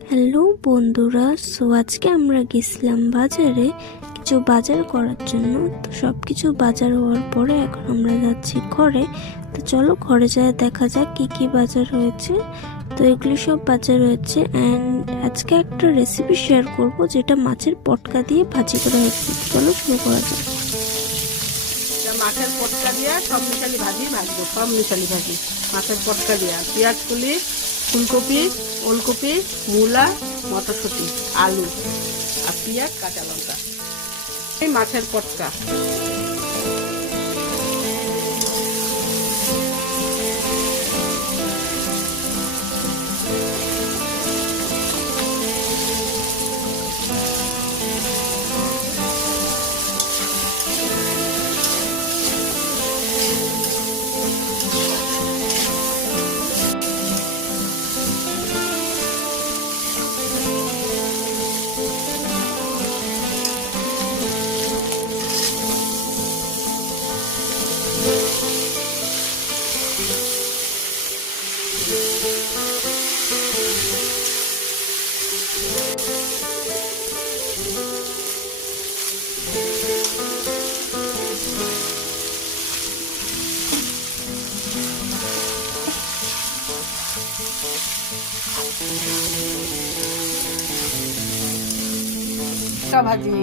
Hello বন্ধুরা, so আজকে আমরা গেছিলাম বাজারে কিছু বাজার করার জন্য। তো সব কিছু বাজার হওয়ার পরে এখন আমরা যাচ্ছি ঘরে। তো চলো ঘরে যায় দেখা যাক কি কি বাজার হয়েছে। তো এগুলি সব বাজার হয়েছে অ্যান্ড আজকে একটা রেসিপি শেয়ার করব যেটা মাছের পটকা দিয়ে ভাজি করা হয়েছে। চলো শুরু করা যাক। মাছের পটকা দিয়া সব মিশালি ভাজি ভাজবো, সব মিশালি ভাজি মাছের পটকা দিয়া পেঁয়াজ কুলি, ফুলকপি, ওলকপি, মূলা, মটরশুঁটি, আলু আর পেঁয়াজ, কাঁচা লঙ্কা। এই মাছের পটকা। ভাজি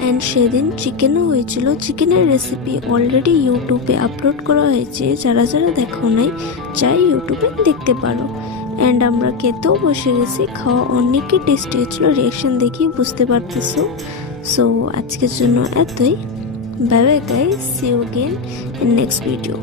অ্যান্ড সেদিন চিকেনও হয়েছিল। চিকেনের রেসিপি অলরেডি ইউটিউবে আপলোড করা হয়েছে, যারা যারা দেখো নাই চাই ইউটিউবে দেখতে পারো। অ্যান্ড আমরা খেতেও বসে গেছি, খাওয়া অনেকই টেস্টি হয়েছিল, রিয়াকশন দেখেই বুঝতে পারতেছো। সো আজকের জন্য এতই। Bye bye guys, see you again in next video.